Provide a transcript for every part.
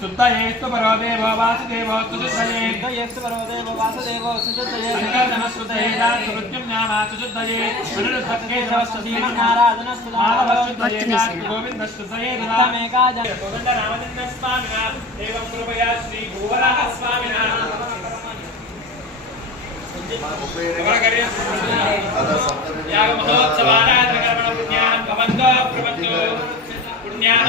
शुद्धयेस्तु परो देवो वासुदेवो शुद्धयेस्तु परो देवो वासुदेवो शुद्धये नमस्कृते सुरुच्यं नामासु शुद्धये अनुरुद्धके श्रीमन्नारायणस्तुते गोविन्दस्तुते तमेकाज गोविन्दनामनिन्दस्वामिना एवं कृपया श्री गोवराह स्वामिना याग महोत्सवाराधनकर्मण पुण्यान् भवन्तो प्रपद्यो पुण्यान्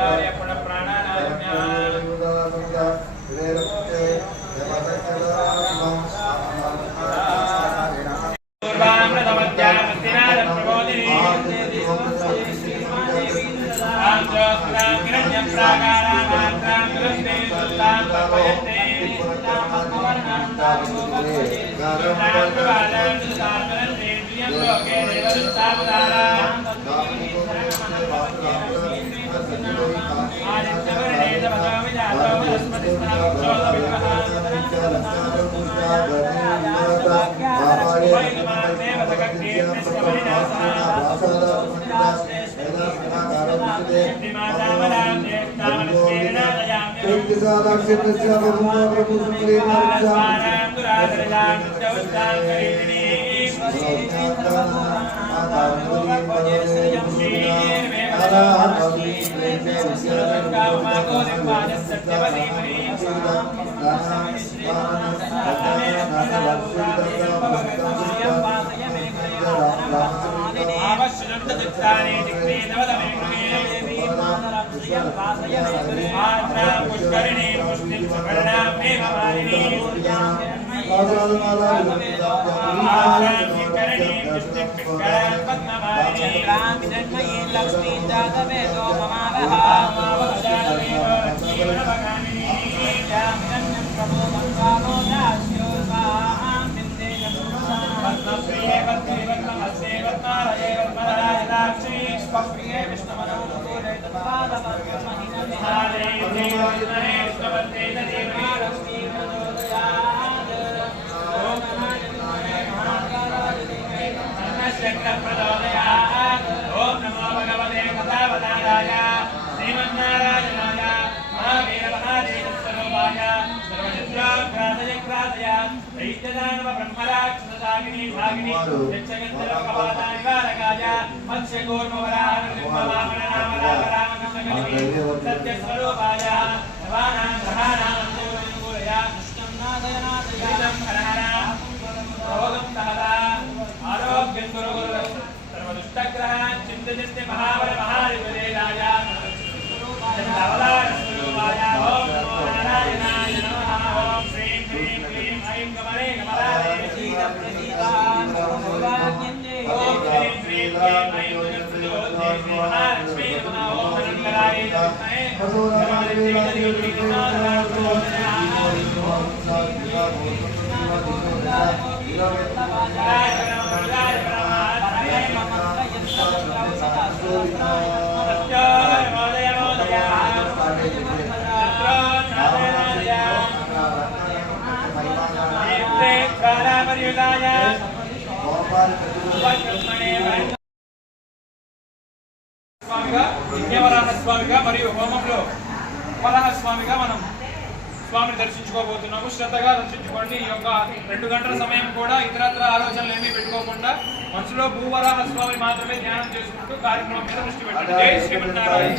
आचार्य पुनः కాలామర్యుగాయ స్వామిగా విద్యావరాహ స్వామిగా మరియు హోమంలో వరాహ స్వామిగా మనం స్వామిని దర్శించుకోబోతున్నాము. శ్రద్ధగా దర్శించుకోండి. ఈ యొక్క 2 గంటల సమయం కూడా ఇతరత్ర ఆలోచనలు ఏమీ పెట్టుకోకుండా మనసులో భూవరాహ స్వామి మాత్రమే ధ్యానం చేసుకుంటూ కార్యక్రమం మీద దృష్టి పెట్టండి. జై శ్రీమన్నారాయణ.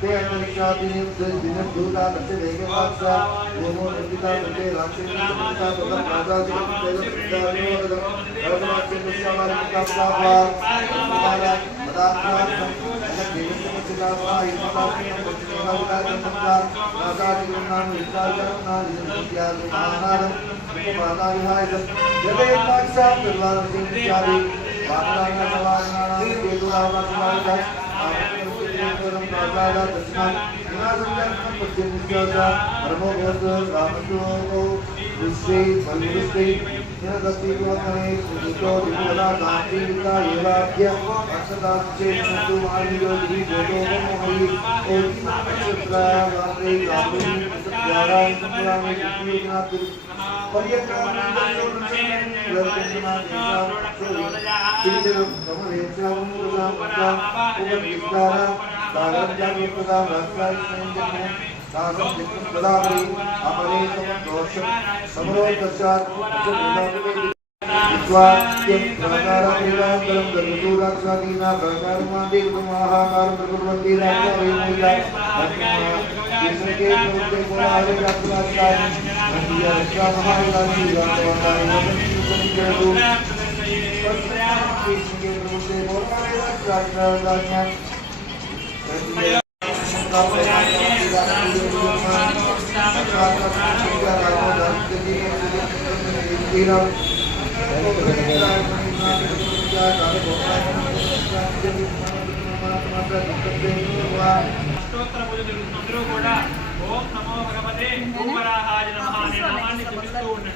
ते अंतरिक्षा दिनम दूता तस्य वेगवासा दोनों निर्मिता तस्य राक्षसी निर्मिता तथा राजा तेज सिद्धार्थ भगवान के दुष्यावार का सावा हमारा पदार्थ केवल समझना हुआ इतना का संस्कार राजा के नाम विस्तार करना विद्या महानाद माता विहाय जब एक पाक्षा निर्वाण सिंह चारी वाणा सवारना केतुराव सवारना Dalam prasaja dharma, inasam pujjanisyasa, paramo bhata ramato, vishwe palvishwe, inadati vatane, sudhito dimala dhamti vita yevakya, aksadasche nandu mahaliyo divi bodo mohi, oti namachitra vatre gabri, satyara sampurame jitiyugnati, pariyakram nandayonam, lalkashana desa, Tidiram Kamavecham Murgam Murgam Ugamishkara Sagar Janukudam Rasai Sanjam Sasam Jikum Kadabri Amare Samam Dosham Samaro Tashat Samudam Swatya Pranara Niram Karam Garudu Raksadina Pranara Mandi Kumaha Karam Prabhuti Raksa Vimula Rakma Kisake Prabhuti Kurare Raksa Nandiya Raksa Mahalani Raksa Vakari ఓం నమో భగవతే భూవరాహాయ నమః అనే నామాన్ని జపిస్తూ ఉండండి.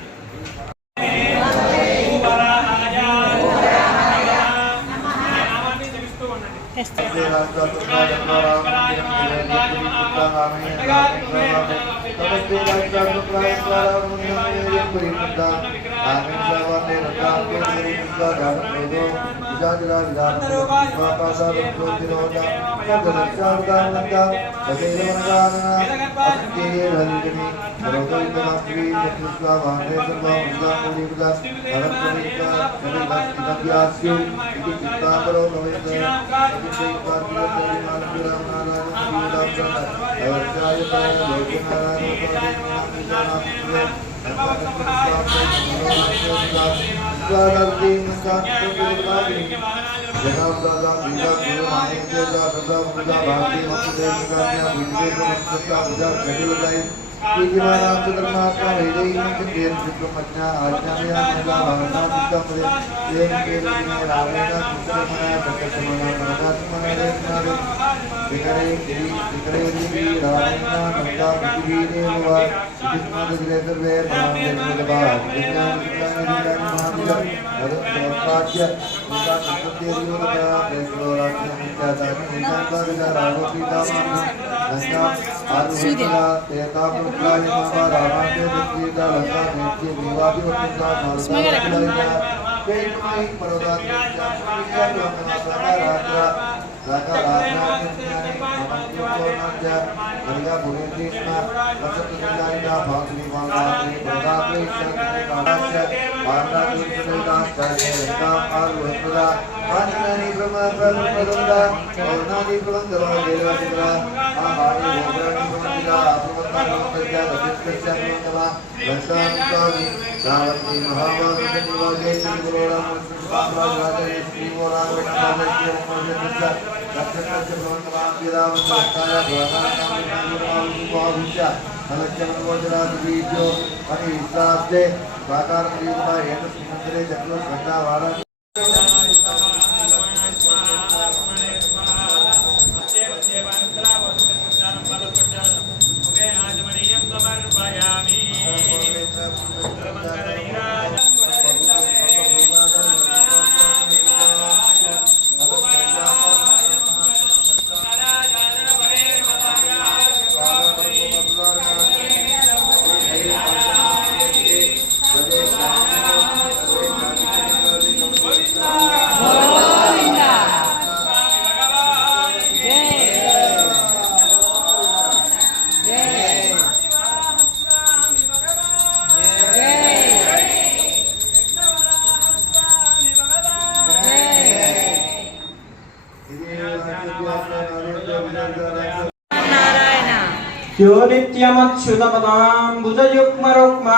यो नित्यमच्युतपदाम्बुजयुग्मरुक्म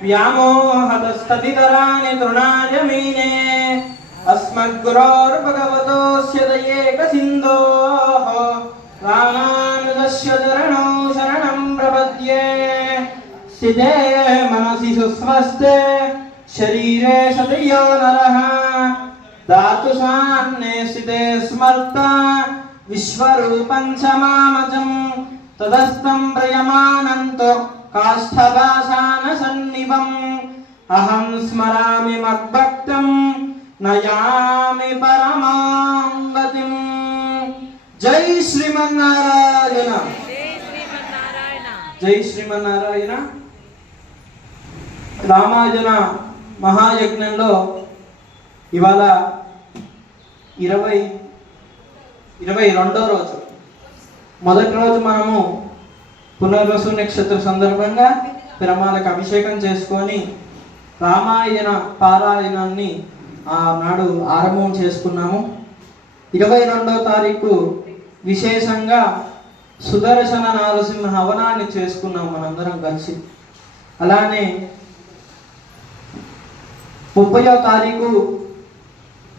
व्यामोहतस्तदितराणि तृणाय मीने अस्मद्गुरोर्भगवतोऽस्य दयेकसिन्धोः रामानुजस्य चरणौ शरणं प्रपद्ये स्थिते मनसि सुस्वस्थे शरीरे सतयो नरः धातु सान्ने स्थिते स्मर्ता विश्वरूपं च मामजम् तदस्तं प्रयमानन्तो काष्ठभाषानसन्निभम् अहं स्मरामि मद्भक्तं नयामि परमां गतिम्। जय श्रीमन्नारायण। जय श्रीमन्नारायణ। రామాయణ మహాయజ్ఞంలో ఇవాళ 22వ రోజు. మొదటి రోజు మనము పునర్వసు నక్షత్ర సందర్భంగా పిరమాలకు అభిషేకం చేసుకొని రామాయణ పారాయణాన్ని ఆనాడు ఆరంభం చేసుకున్నాము. 22వ తారీఖు విశేషంగా సుదర్శన నారసింహ హవనాన్ని చేసుకున్నాం మనందరం కలిసి. అలానే 30వ తారీఖు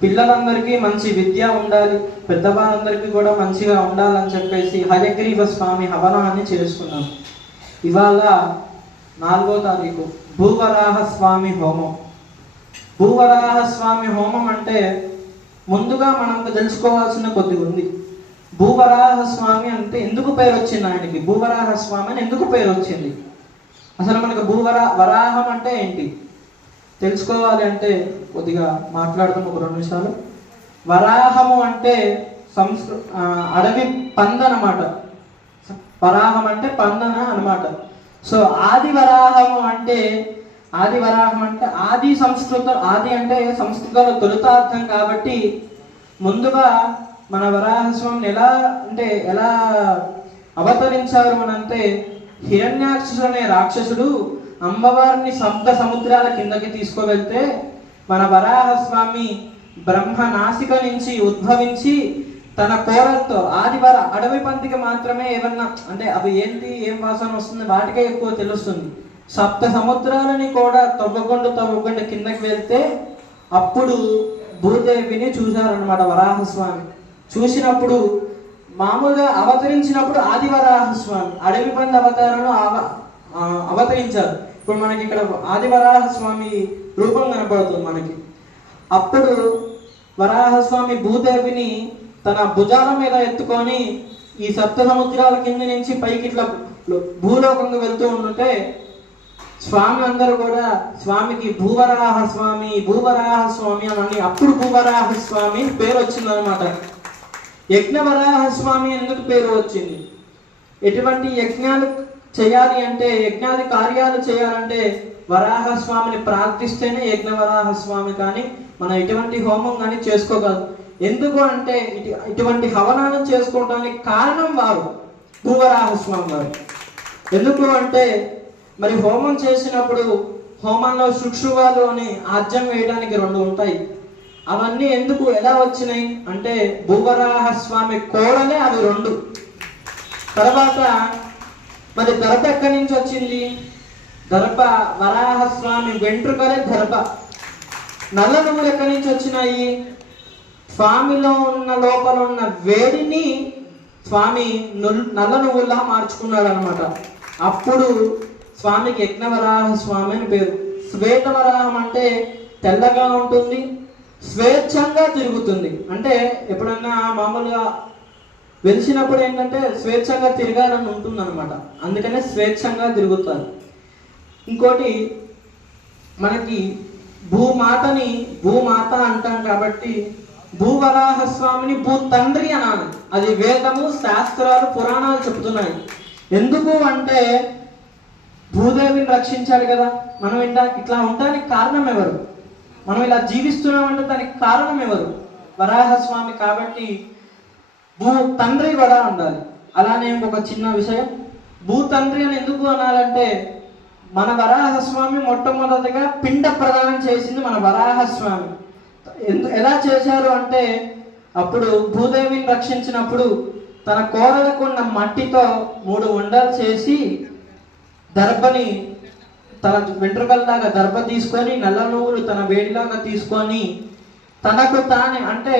పిల్లలందరికీ మంచి విద్య ఉండాలి, పెద్దవాళ్ళందరికీ కూడా మంచిగా ఉండాలని చెప్పేసి హయగ్రీవ స్వామి హవనాన్ని చేసుకున్నాం. ఇవాళ 4వ తారీఖు భూవరాహ స్వామి హోమం. భూవరాహ స్వామి హోమం అంటే ముందుగా మనం తెలుసుకోవాల్సిన కొద్ది ఉంది. భూవరాహ స్వామి అంటే ఎందుకు పేరు వచ్చింది ఆయనకి? భూవరాహ స్వామి అని ఎందుకు పేరు వచ్చింది? అసలు మనకు వరాహం అంటే ఏంటి తెలుసుకోవాలి అంటే కొద్దిగా మాట్లాడుతాం ఒక 2 నిమిషాలు. వరాహము అంటే అడవి పంద అన్నమాట. వరాహం అంటే పందన అన్నమాట. సో ఆది వరాహము అంటే ఆది సంస్కృత, ఆది అంటే సంస్కృతంలో తొలుతార్థం కాబట్టి ముందుగా మన వరాహస్వామిని ఎలా అవతరించారు అనంటే, హిరణ్యాక్షుడు అనే రాక్షసుడు అమ్మవారిని సప్త సముద్రాల కిందకి తీసుకువెళ్తే మన వరాహస్వామి బ్రహ్మ నాసిక నుంచి ఉద్భవించి తన కోరలతో అడవి పందికి మాత్రమే ఏమన్నా అంటే అవి ఏంటి, ఏం వాసన వస్తుంది వాటికే ఎక్కువ తెలుస్తుంది. సప్త సముద్రాలని కూడా తవ్వకుండా కిందకి వెళ్తే అప్పుడు భూదేవిని చూశారనమాట వరాహస్వామి. చూసినప్పుడు మామూలుగా అవతరించినప్పుడు ఆది వరాహస్వామి అడవి పంది అవతారంలో అవతరించారు. ఇప్పుడు మనకి ఇక్కడ ఆది వరాహస్వామి రూపం కనపడుతుంది మనకి. అప్పుడు వరాహస్వామి భూదేవిని తన భుజాల మీద ఎత్తుకొని ఈ సప్త సముద్రాల కింద నుంచి పైకి ఇట్లా భూలోకంగా వెళ్తూ ఉంటే స్వామి అందరూ కూడా స్వామికి భూవరాహ స్వామి అని అప్పుడు భూవరాహ స్వామి పేరు వచ్చిందనమాట. యజ్ఞవరాహ స్వామి ఎందుకు పేరు వచ్చింది? ఎటువంటి యజ్ఞాలు చేయాలి అంటే, యజ్ఞాది కార్యాలు చేయాలంటే వరాహస్వామిని ప్రార్థిస్తేనే యజ్ఞవరాహ స్వామి కానీ మనం ఎటువంటి హోమం కానీ చేసుకోగలదు. ఎందుకు అంటే ఇటువంటి హవనాన్ని చేసుకోవడానికి కారణం వారు భూవరాహస్వామి వారు. ఎందుకు అంటే మరి హోమం చేసినప్పుడు హోమంలో శుక్షువాలు అని ఆజ్యం వేయడానికి 2 ఉంటాయి. అవన్నీ ఎందుకు ఎలా వచ్చినాయి అంటే భూవరాహస్వామి కోడలే అవి 2. తర్వాత మరి దర్భ ఎక్కడి నుంచి వచ్చింది? దర్భ వరాహస్వామి వెంట్రుకలే దర్భ. నల్ల నువ్వులు ఎక్కడి నుంచి వచ్చినాయి? స్వామిలో ఉన్న లోపల ఉన్న వేడిని స్వామి నల్ల నువ్వులా మార్చుకున్నాడు అనమాట. అప్పుడు స్వామికి యజ్ఞవరాహ స్వామి అని పేరు. శ్వేతవరాహం అంటే తెల్లగా ఉంటుంది, స్వేచ్ఛంగా తిరుగుతుంది. అంటే ఎప్పుడన్నా మామూలుగా వెలిసినప్పుడు ఏంటంటే స్వేచ్ఛంగా తిరగాలని ఉంటుంది అనమాట. అందుకనే స్వేచ్ఛంగా తిరుగుతారు. ఇంకోటి మనకి భూమాత అంటాం కాబట్టి భూవరాహస్వామిని భూ తండ్రి అనాలి. అది వేదము, శాస్త్రాలు, పురాణాలు చెప్తున్నాయి. ఎందుకు అంటే భూదేవిని రక్షించాలి కదా. మనం ఇట్లా ఉండడానికి కారణం ఎవరు? మనం ఇలా జీవిస్తున్నామంటే దానికి కారణం ఎవరు? వరాహస్వామి. కాబట్టి భూ తండ్రి కూడా ఉండాలి. అలానే ఒక చిన్న విషయం, భూ తండ్రి అని ఎందుకు అనాలంటే మన వరాహస్వామి మొట్టమొదటిగా పిండ ప్రదానం చేసింది మన తన కోరలకు ఉన్న మట్టితో 3 ఉండలు చేసి దర్భని తన వెంట్రుకల్లాగా దర్భ తీసుకొని నల్ల నువ్వులు తన వేడిలాగా తీసుకొని తనకు తానే అంటే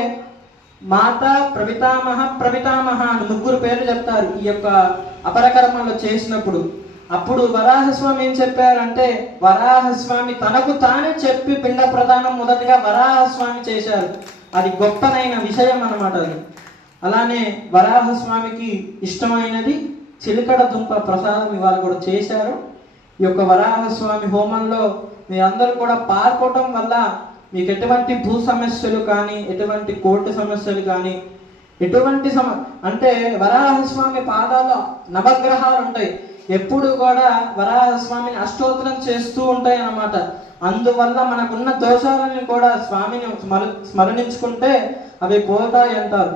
మాత ప్రవితామహ అని 3 పేర్లు చెప్తారు ఈ యొక్క అపరకర్మలో చేసినప్పుడు. అప్పుడు వరాహస్వామి ఏం చెప్పారంటే వరాహస్వామి తనకు తానే చెప్పి పిండ ప్రదానం మొదటిగా వరాహస్వామి చేశారు. అది గొప్పనైన విషయం అన్నమాట. అది అలానే వరాహస్వామికి ఇష్టమైనది చిలకడ దుంప ప్రసాదం ఇవాళ కూడా చేశారు. ఈ యొక్క వరాహస్వామి హోమంలో మీరందరూ కూడా పాల్గొనడం వల్ల మీకు ఎటువంటి భూ సమస్యలు కానీ ఎటువంటి కోర్టు సమస్యలు కానీ ఎటువంటి అంటే వరాహస్వామి పాదాల్లో నవగ్రహాలు ఉంటాయి. ఎప్పుడు కూడా వరాహస్వామిని అష్టోత్తరం చేస్తూ ఉంటాయి అన్నమాట. అందువల్ల మనకున్న దోషాలను కూడా స్వామిని స్మరణించుకుంటే అవి పోతాయి అంటారు.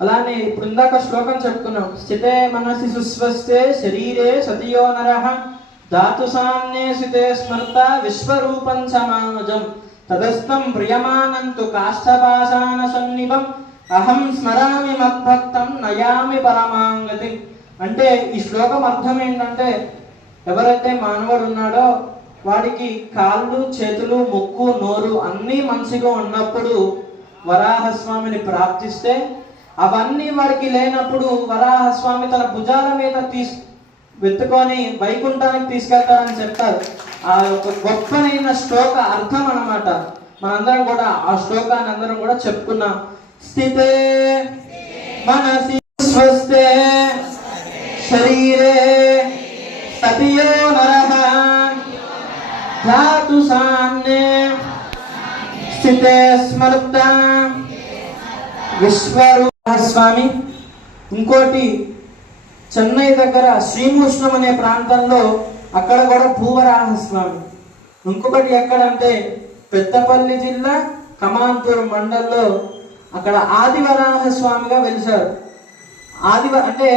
అలానే ఇప్పుడు ఇందాక శ్లోకం చెప్పుకున్నాం. స్థితే మనసి సుస్వస్తే శరీరే సతియో నరః ధాతు సాన్నే సితే స్మృత విశ్వరూపం సమాజం తదస్తం ప్రియమానంతు కాష్టపాశాన సన్నిభం అహం స్మరామి మద్భక్తం నయామి పరమాంగతి. అంటే ఈ శ్లోకం అర్థం ఏంటంటే ఎవరైతే మానవుడు ఉన్నాడో వాడికి కాళ్ళు చేతులు ముక్కు నోరు అన్నీ మంచిగా ఉన్నప్పుడు వరాహస్వామిని ప్రార్థిస్తే అవన్నీ వాడికి లేనప్పుడు వరాహస్వామి తన భుజాల మీద వెతుకొని వైకుంఠానికి తీసుకెళ్తారని చెప్తారు. ఆ యొక్క గొప్పనైన శ్లోక అర్థం అన్నమాట. మనందరం కూడా ఆ శ్లోకాన్ని అందరం కూడా చెప్పుకున్నాం. స్థితే మనసి స్వస్తే శరీరే సతియో నరః ధాతు సాన్నే స్థితే స్మృత విశ్వరూపస్వామి. ఇంకోటి చెన్నై దగ్గర శ్రీముష్ణం అనే ప్రాంతంలో అక్కడ కూడా భూవరాహస్వామి. ఇంకొకటి ఎక్కడంటే పెద్దపల్లి జిల్లా కమాన్పూర్ మండల్లో అక్కడ ఆదివరాహస్వామిగా వెలిశారు. అంటే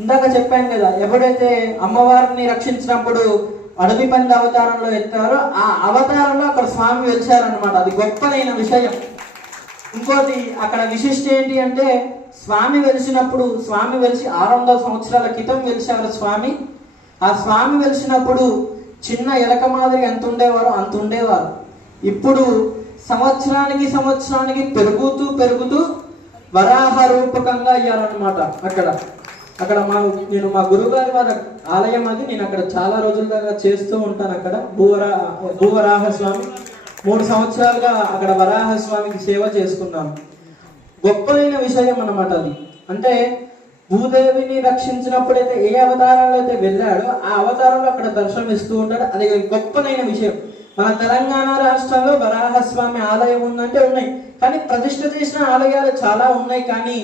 ఇందాక చెప్పాను కదా, ఎప్పుడైతే అమ్మవారిని రక్షించినప్పుడు అడవి పంది అవతారంలో ఎత్తారో ఆ అవతారంలో అక్కడ స్వామి వెలిశారనమాట. అది గొప్పనైన విషయం. ఇంకోటి అక్కడ విశిష్ట ఏంటి అంటే స్వామి వెలిసినప్పుడు స్వామి వెలిసి 600 సంవత్సరాల క్రితం వెలిశారు స్వామి. ఆ స్వామి వెలిసినప్పుడు చిన్న ఎలక మాదిరి ఎంత ఉండేవారో అంత ఉండేవారు. ఇప్పుడు సంవత్సరానికి పెరుగుతూ వరాహ రూపకంగా అయ్యారనమాట. అక్కడ నేను మా గురుగారి వారి ఆలయం అది, నేను అక్కడ చాలా రోజులుగా చేస్తూ ఉంటాను. అక్కడ భూవరాహస్వామి 3 సంవత్సరాలుగా అక్కడ వరాహస్వామికి సేవ చేసుకున్నాను. గొప్పైన విషయం అన్నమాట అది. అంటే భూదేవిని రక్షించినప్పుడైతే ఏ అవతారంలో అయితే వెళ్ళాడో ఆ అవతారంలో అక్కడ దర్శనం ఇస్తూ ఉంటాడు. అది గొప్పనైన విషయం. మన తెలంగాణ రాష్ట్రంలో వరాహస్వామి ఆలయం ఉందంటే ఉన్నాయి, కానీ ప్రతిష్ఠ చేసిన ఆలయాలు చాలా ఉన్నాయి, కానీ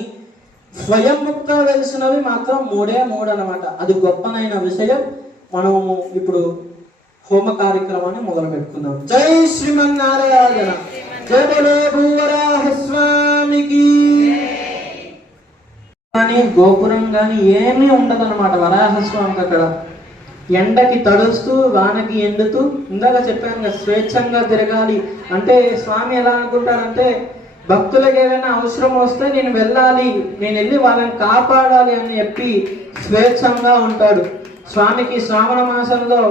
స్వయం ముక్త వెలిసినవి మాత్రం 3 అన్నమాట. అది గొప్పనైన విషయం. మనము ఇప్పుడు హోమ కార్యక్రమాన్ని మొదలు పెట్టుకుందాం. జై శ్రీమన్నారాయణ. జయ బలో భూవరాహస్వామికి. కానీ గోపురం కానీ ఏమీ ఉండదు అనమాట వరాహస్వామికి. అక్కడ ఎండకి తడుస్తూ వానకి ఎండుతూ, ఇందాక చెప్పాను కదా స్వేచ్ఛంగా తిరగాలి అంటే స్వామి ఎలా అనుకుంటారంటే భక్తులకు ఏదైనా అవసరం వస్తే నేను వెళ్ళాలి, నేను వెళ్ళి వాళ్ళని కాపాడాలి అని చెప్పి స్వేచ్ఛంగా ఉంటాడు. స్వామికి శ్రావణ మాసంలో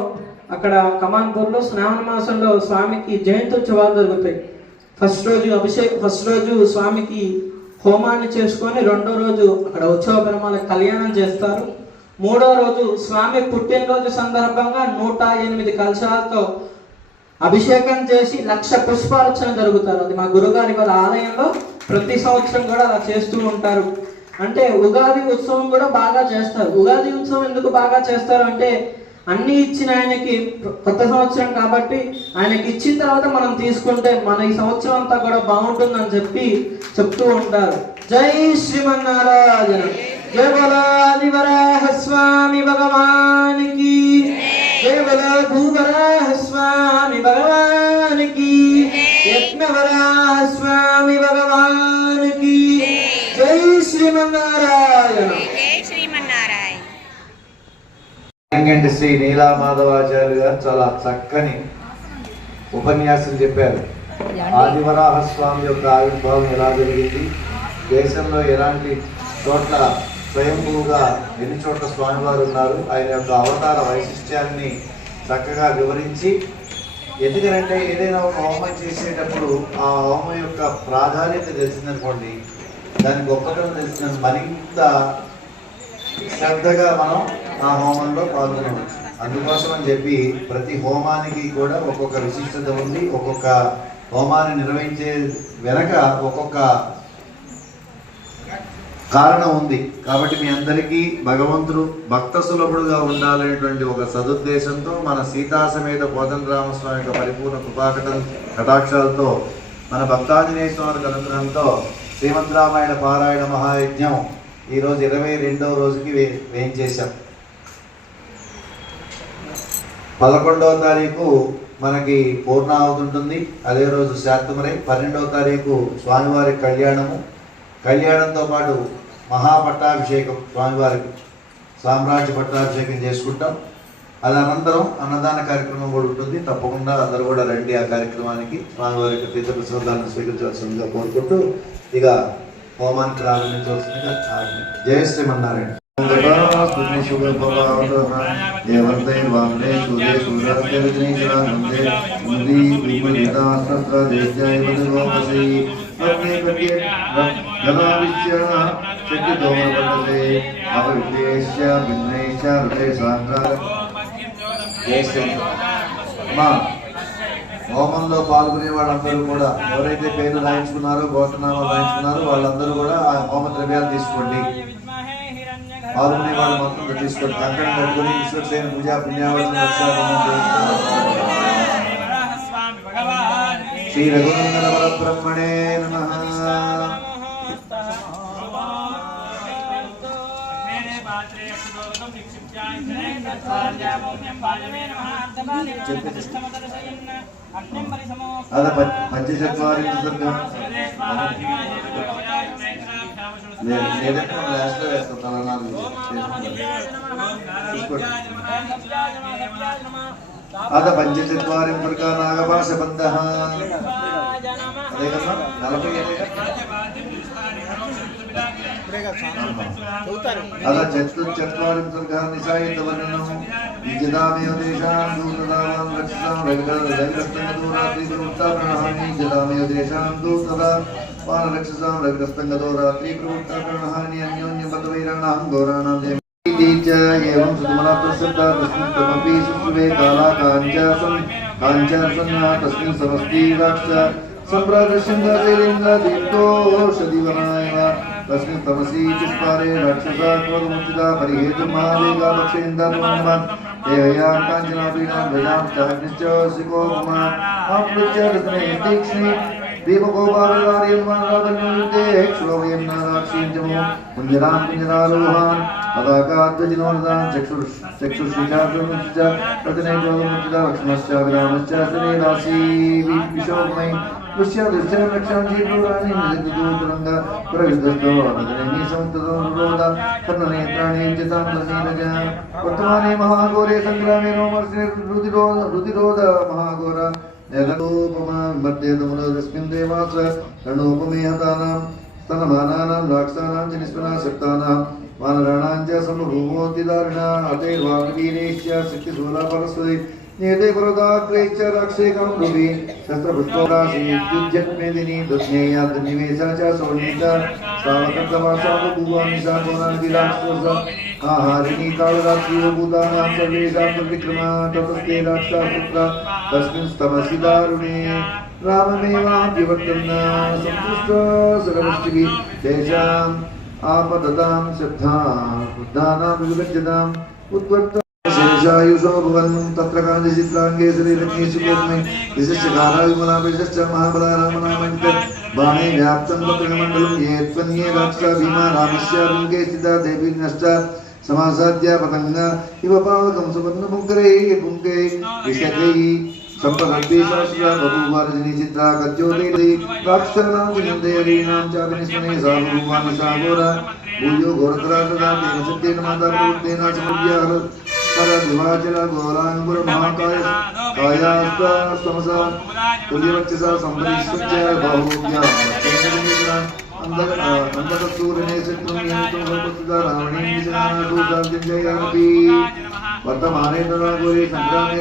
అక్కడ కమాన్పూర్లో శ్రావణ మాసంలో స్వామికి జయంత్యుత్సవాలు జరుగుతాయి. ఫస్ట్ రోజు స్వామికి హోమాన్ని చేసుకొని 2వ రోజు అక్కడ ఉత్సవ పెరుమాళ కళ్యాణం చేస్తారు. 3వ రోజు స్వామి పుట్టినరోజు సందర్భంగా 108 కలశాలతో అభిషేకం చేసి 1,00,000 పుష్పార్చన జరుగుతారు. అది మా గురుగారి వాళ్ళ ఆలయంలో ప్రతి సంవత్సరం కూడా అలా చేస్తూ ఉంటారు. అంటే ఉగాది ఉత్సవం కూడా బాగా చేస్తారు. ఉగాది ఉత్సవం ఎందుకు బాగా చేస్తారు అంటే అన్ని ఇచ్చిన ఆయనకి కొత్త సంవత్సరం కాబట్టి ఆయనకి ఇచ్చిన తర్వాత మనం తీసుకుంటే మన ఈ సంవత్సరం అంతా కూడా బాగుంటుందని చెప్తూ ఉంటారు. జై శ్రీమన్నారాయణ. జయ బలో ఆదివరాహస్వామి భగవానికి. జయ బలో భూవరాహస్వామి భగవానికి. యజ్ఞవరాహస్వామి భగవానికి. జై శ్రీమన్నారాయణ. వెంకట శ్రీ నీలా మాధవాచార్య గారు చాలా చక్కని ఉపన్యాసం చెప్పారు. ఆదివరాహస్వామి యొక్క ఆవిర్భావం ఎలా జరిగింది, దేశంలో ఎలాంటి చోట్ల స్వయంభూగా ఎన్ని చోట్ల స్వామివారు ఉన్నారు, ఆయన యొక్క అవతార వైశిష్ట్యాన్ని చక్కగా వివరించి, ఎందుకంటే ఏదైనా ఒక హోమం చేసేటప్పుడు ఆ హోమం యొక్క ప్రాధాన్యత తెలిసిందనుకోండి, దాని గొప్పతనం తెలిసిన మరింత శ్రద్ధగా మనం ఆ హోమంలో పాల్గొనవచ్చు. అందుకోసం అని చెప్పి ప్రతి హోమానికి కూడా ఒక్కొక్క విశిష్టత ఉంది. ఒక్కొక్క హోమాన్ని నిర్వహించే వెనక ఒక్కొక్క కారణం ఉంది. కాబట్టి మీ అందరికీ భగవంతుడు భక్త సులభుడుగా ఉండాలనేటువంటి ఒక సదుద్దేశంతో మన సీతాసమేత కోదండరామస్వామి యొక్క పరిపూర్ణ కటాక్షాలతో మన భక్తాంజనేయ స్వామి అనుగ్రహంతో శ్రీమద్ రామాయణ పారాయణ మహాయజ్ఞం ఈరోజు 22వ రోజుకి వేయించేశాం. 11వ తారీఖు మనకి పూర్ణావతి ఉంటుంది, అదే రోజు శాంతమరై. 12వ తారీఖు స్వామివారి కళ్యాణంతో పాటు మహాపట్టాభిషేకం, స్వామివారికి సామ్రాజ్య పట్టాభిషేకం చేసుకుంటాం. అది అనంతరం అన్నదాన కార్యక్రమం కూడా ఉంటుంది. తప్పకుండా అందరూ కూడా రండి ఆ కార్యక్రమానికి. స్వామివారి యొక్క తీర్థ ప్రసాదాలను స్వీకరించవలసిందిగా కోరుకుంటూ ఇక హోమానికి ప్రారంభించవలసిందిగా జయ శ్రీమన్నారాయణ. హోమంలో పాల్గొనే వాళ్ళందరూ కూడా ఎవరైతే పేర్లు రాయించుకున్నారో, గోత్రనామాలు రాయించుకున్నారో వాళ్ళందరూ కూడా ఆ హోమ ద్రవ్యాలు తీసుకోండి. పాల్గొనే వాళ్ళు మొత్తం తీసుకోండి. కంకణం కట్టుకుని విశ్వసేన పూజా పుణ్యావచన శ్రీ రఘునందన పరబ్రహ్మణే నమః. అద పంచచత్వారి అద పంచచత్వారి ప్రకా నాగపాశబంధ అదే కదా 40 అద చత్వారి ప్రకా నిశాయితవర్ణం విజదామేవ దేశాం దూతదావాం రక్షసాం రవిరస్తంగదోరాత్రి ప్రవృత్తాప్రణహాని జదామేవ దేశాం దూతదా వాన రక్షసాం రవిరస్తంగదోరాత్రి ప్రవృత్తాప్రణహాని అన్యోన్యం బద్ధవైరాణాం ఘోరాణాం ఏవం సుమలా ప్రసక్తా తస్మిన్ తమపి శుశ్రువే కాలా కాంచాసన్నా తస్మిన్ సమస్తి రాక్ష సంప్రాదర్శంగేంద్రదీప్తోషదివనాయ తస్మిన్ తమసి చుష్పారే రాక్షసా క్రోధముచితా పరిహేతు మహావేగా భక్షేంద్రమన్ ఏయా కాంచనా పీడాం భయాం చాగ్నిశ్చ సికోమా ఆప్లుచ్య రత్నే తీక్ష్ణే దీపగోపాలకార్యం మనరాధన్యుతే క్షోభయం నారాక్షీంజమో పుంజరాం పుంజరాలోహాన్ పదాకాద్వజినోర్దాన్ చక్షుర్షిచార్జునుశ్చ రతనే క్రోధముచితా లక్ష్మశ్చ విరామశ్చ స్తనే రాశీ విశోభమై దృశ్య రక్షాం జీవరాణి నిజదూతురంగ పురవిదస్తో అనదనే సముద్రతో నిరోధ కర్ణనేత్రాణి చితాం నీరజ వర్తమానే మహాఘోరే సంగ్రామే రోమర్షే రుధిరోధ మహాఘోర తస్మిన్ దేవాస రణోపమేహతానాం స్తనమానానాం రాక్షసానాం చ నిస్పనా శక్తానాం వానరాణాం చ సమభూమోతిదారిణా అతైర్వాగ్వీరేశ్చ శక్తిశూలా పరస్పతి నేదే పరదాగ్రైశ్చ రాక్షేకాం రువి శస్త్రపుష్పరాశి యుజ్యత్మేదిని దుర్జ్ఞేయా దుర్నివేశా చ సౌర్ణీత సావకంతమాసా బభూవానిశా కోనాంతి రాక్షస ఆహారిణీ కాళరాత్రియో భూతానాం సర్వేషాం త్రివిక్రమా తతస్తే రాక్షసపుత్ర తస్మిన్ స్తమసి దారుణే రామమేవాభివర్తన్న సంతుష్ట సర్వష్టిభిః తేషాం ఆపదతాం శ్రద్ధాం బుద్ధానాం విగజ్యతాం ఉద్వర్త శేషాయుషో భవన్ తత్ర కాంతి చిత్రాంగే శరీరజ్ఞేషు కోపమే విశిష్ట కారావిమలా విశిష్ట మహాబల రామనామంత బాణే వ్యాప్తం పత్రమండలం ఏ త్వన్యే రాక్షస భీమా రామస్య రంగే స్థితా దేవి నష్ట సమాసాద్య పతంగ ఇవ పావకం సువర్ణ పుంకై విషకై సంపదర్భి సహస్ర బహువారజని చిత్రా కద్యోదై రాక్షసానాం వినందయరీనాం చాపినిస్మనే సాభూవాని సాగోర భూయో ఘోరతరాజదాతే సత్యేన మాతా ప్రవృత్తేన సమవ్యాహ కర దివాచల ఘోరాంగుర మహాకాయ కాయాస్త సమస తుల్యవక్షస సంపరిష్య బాహువ్యా అంధకస్తూరనే శత్రుం యంతు वर्तमाने संग्रामे